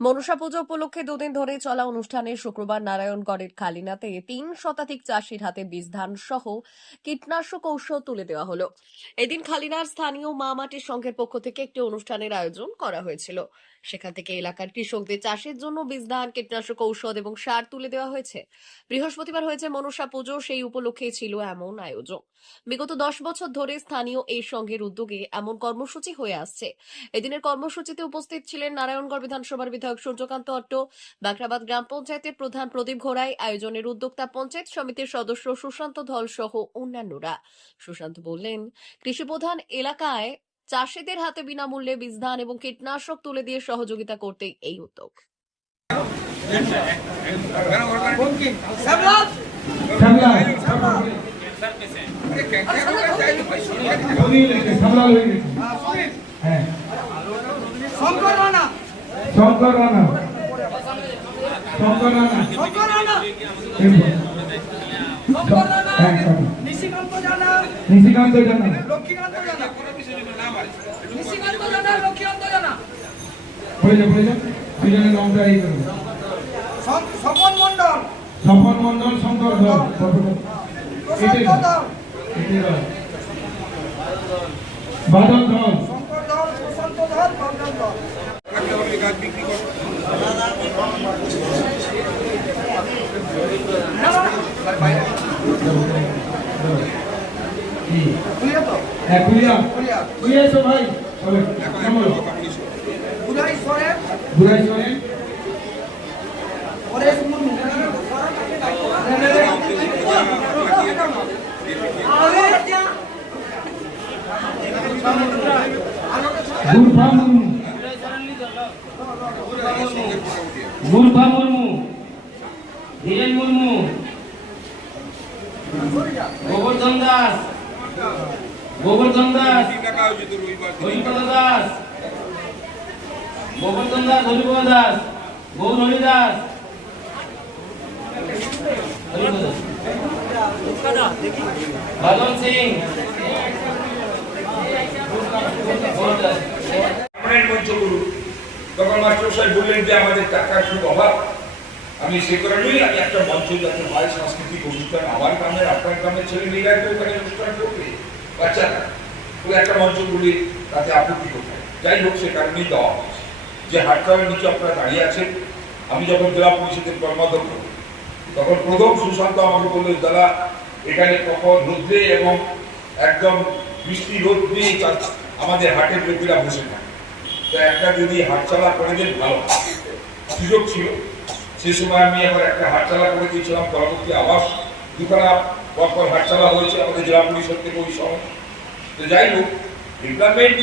মনসা পুজো উপলক্ষে দুদিন ধরে চলা অনুষ্ঠানে শুক্রবার নারায়ণগড়ের খালিনাতে তিন শতাধিক চাষির হাতে বীজ ধান সহ কীটনাশক ঔষধ তুলে দেওয়া হলো। এদিন খালিনার স্থানীয় মা মাটির সংঘের পক্ষ থেকে একটি অনুষ্ঠানের আয়োজন করা হয়েছিল। সেখান থেকে এলাকার কৃষকদের চাষের জন্য বীজ ধান কীটনাশক ঔষধ এবং সার তুলে দেওয়া হয়েছে। বৃহস্পতিবার হয়েছে মনসা পুজো, সেই উপলক্ষে ছিল এমন আয়োজন। বিগত দশ বছর ধরে স্থানীয় এই সংঘের উদ্যোগে এমন কর্মসূচি হয়ে আসছে। এদিনের কর্মসূচিতে উপস্থিত ছিলেন নারায়ণগড় বিধানসভার বিধায়ক সূর্যকান্ত অট্ট বাখরাবাদ গ্রাম পঞ্চায়েতের প্রধান প্রদীপ ঘোড়াই আয়োজনের উদ্যোক্তা পঞ্চায়েত সমিতির সদস্য সুশান্ত ধল সহ অন্যান্যরা। সুশান্ত বললেন কৃষি প্রধান এলাকায় চাষিদের হাতে বিনামূল্যে বীজ ধান এবং কীটনাশক তুলে দিয়ে সহযোগিতা করতে এই উদ্যোগ। শ্যামলা উনি লিখে শ্যামলা লিখে হ্যাঁ শঙ্কর রানা শঙ্কর রানা হ্যাঁ। নিশিকান্ত জানা। নিশিকান্ত জানা। লক্ষ্মীকান্ত জানা। নিশিকান্ত জানা লক্ষ্মীকান্ত জানা। বলে যা বলে যা। দুজনের নামটা এই করবে স্বপন মন্ডল স্বপন মন্ডল শঙ্কর ধর এটাই দল। বাদল ধর সরেন বুড়াই পরেশ মুর্মু গুরফা মুর্মু গুরফা গোবর্ধন দাস। গোবর্ধন দাস। হরিপদ দাস গোবর্ধন দাস হরিপদ দাস গৌরহরি দাস হরিপদ সিং। গৌর দাস পার্মানেন্ট মঞ্চ করুন তখন মাস্টার সাহেব বললেন যে আমাদের টাকার খুব অভাব। আমি সে কারণেই আমি একটা মঞ্চ যাতে হয় সাংস্কৃতিক অনুষ্ঠান আমার গ্রামের আপনার গ্রামের ছেলে মেয়েরা ওখানে অনুষ্ঠান করবে। বাচ্চারা। তো একটা মঞ্চ করলে তাতে আপত্তি কোথায় যাই হোক, সে কারণেই দেওয়া হয়েছে। যে হাটকারের নিচে আপনারা দাঁড়িয়ে আছেন, আমি যখন জেলা পরিষদের কর্মাধ্যক্ষ, তখন প্রথম সুশান্ত আমাকে বলল, দাদা, এখানে কখন রোদ্রে এবং একদম বৃষ্টি রোদ দিয়ে আমাদের হাটের লোকেরা বসে থাকে। তো একটা যদি হাটচালা করে দেন, ভালো সুযোগ ছিল। সে সময় আমি আবার একটা হাটচালা করে দিয়েছিলাম, পরবর্তী আবাস। দুখানা পরপর হাটচালা হয়েছে আমাদের জেলা পরিষদ থেকে ওই সময়। তো যাই হোক ডেভেলপমেন্ট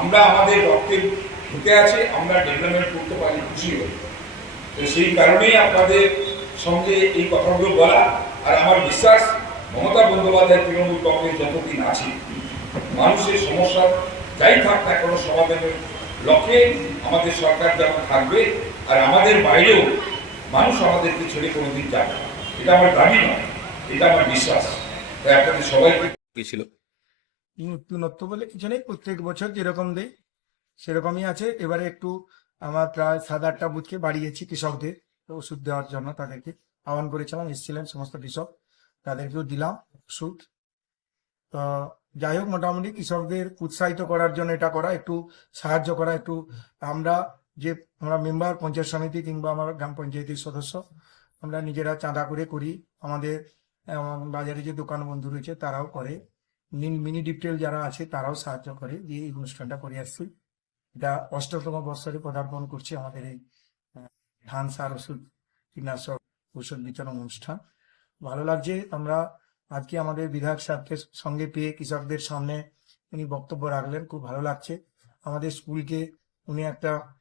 আমরা আমাদের রক্তে ঢুকে আছে, আমরা ডেভেলপমেন্ট করতে পারি, খুশি হই। তো সেই কারণেই আপনাদের সঙ্গে এই কথাগুলো বলা, আর আমার বিশ্বাস, মমতা বন্দ্যোপাধ্যায় তৃণমূল কংগ্রেস যতদিন আছে, মানুষের সমস্যা যাই থাক না কোনো, সমাধানের লক্ষ্যে আমাদের সরকার যেমন থাকবে, আর আমাদের বাইরেও মানুষ আমাদেরকে ছেড়ে কোনোদিন যাবে। এটা আমার দাবি নয়, এটা আমার বিশ্বাস। তাই আপনাদের সবাইকে গেছিল নতুনত্ব বলে কিছু নেই, প্রত্যেক বছর যেরকম দেয়, সেরকমই আছে। এবারে একটু আমার প্রায় সাত আটটা বুথকে বাড়িয়েছি কৃষকদের, ওষুধ দেওয়ার জন্য তাদেরকে। আহ্বান করেছিলাম, এসেছিলেন সমস্ত কৃষক, তাদেরকেও দিলাম ওষুধ। তো যাই হোক, মোটামুটি কৃষকদের উৎসাহিত করার জন্য এটা করা, একটু সাহায্য করা, একটু আমরা যে আমরা মেম্বার পঞ্চায়েত সমিতি কিংবা আমার গ্রাম পঞ্চায়েতের সদস্য, আমরা নিজেরা চাঁদা করে করি। আমাদের বাজারে যে দোকান বন্ধু রয়েছে, তারাও করে। মিন- ডিপটেল যারা আছে, তারাও সাহায্য করে দিয়ে এই অনুষ্ঠানটা করে আসছি। এটা অষ্টতম বৎসরে পদার্পণ করছে আমাদের এই ধান, সার, ওষুধ, কীটনাশক ওষুধ বিতরণ অনুষ্ঠান। ভালো লাগছে, আমরা আজকে আমাদের বিধায়ক সাহেবকে সঙ্গে পেয়ে কৃষকদের সামনে উনি বক্তব্য রাখলেন, খুব ভালো লাগছে। আমাদের স্কুলকে উনি একটা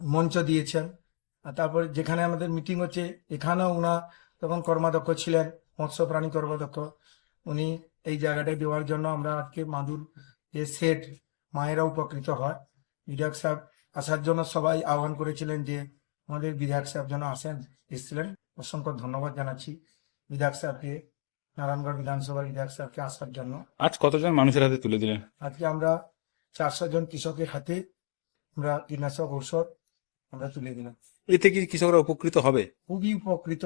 মঞ্চ দিয়েছেন। তারপর যেখানে আমাদের মিটিং হচ্ছে, এখানেও উনা তখন কর্মাধ্যক্ষ ছিলেন, মৎস্য প্রাণী কর্মাধ্যক্ষ। উনি এই জায়গাটায় দেওয়ার জন্য আমরা আজকে মাদুর যে সেট মায়েরা উপকৃত হয়। বিধায়ক সাহেব আসার জন্য সবাই আহ্বান করেছিলেন যে আমাদের বিধায়ক সাহেব যেন আসেন এসেছিলেন। অসংখ্য ধন্যবাদ জানাচ্ছি বিধায়ক সাহেবকে নারায়ণগড় বিধানসভার বিধায়ক সাহেবকে আসার জন্য। আজ কতজন মানুষের হাতে তুলে দিলেন? আজকে আমরা চারশো জন কৃষকের হাতে আমরা কীটনাশক ঔষধ আমরা তুলে দিলাম। এতে কি কৃষকরা উপকৃত হবে? খুবই উপকৃত।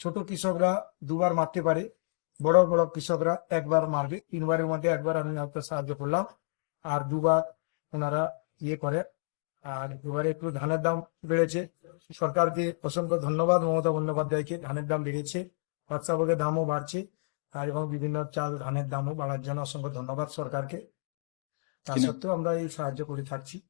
ছোট কৃষকরা দুবার মারতে পারে বড় বড় কৃষকরা একবার মারবে। তিনবারের মধ্যে একবার আমি হয়তো সাহায্য করলাম। আর দুবার ওনারা ইয়ে করে। আর এবারে একটু ধানের দাম বেড়েছে। সরকারকে অসংখ্য ধন্যবাদ। মমতা বন্দ্যোপাধ্যায়কে ধানের দাম বেড়েছে। বাদশাভোগের দামও বাড়ছে। আর এবং বিভিন্ন চাল ধানের দামও বাড়ার জন্য অসংখ্য ধন্যবাদ সরকারকে। তা সত্ত্বেও আমরা এই সাহায্য করে থাকছি। আপনার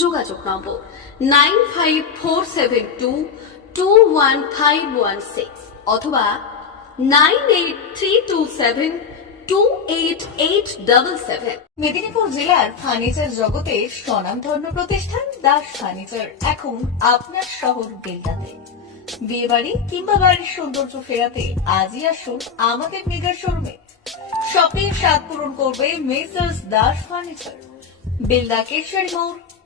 যোগাযোগ number nine five four seven two two one five one six অথবা nine eight three two seven two eight eight double seven Medinipur জেলার ফার্নিচার জগতের স্বনামধন্য প্রতিষ্ঠান দাস ফার্নিচার। এখন আপনার শহর বেলদাতে বিয়ে বাড়ি কিংবা বাড়ির সৌন্দর্য ফেরাতে আজই আসুন আমাদের মেগা শোরুমে। শপিং স্বাদ পূরণ করবে মেসার্স দাস ফার্নিচার। বেলদা কেশরী মোড়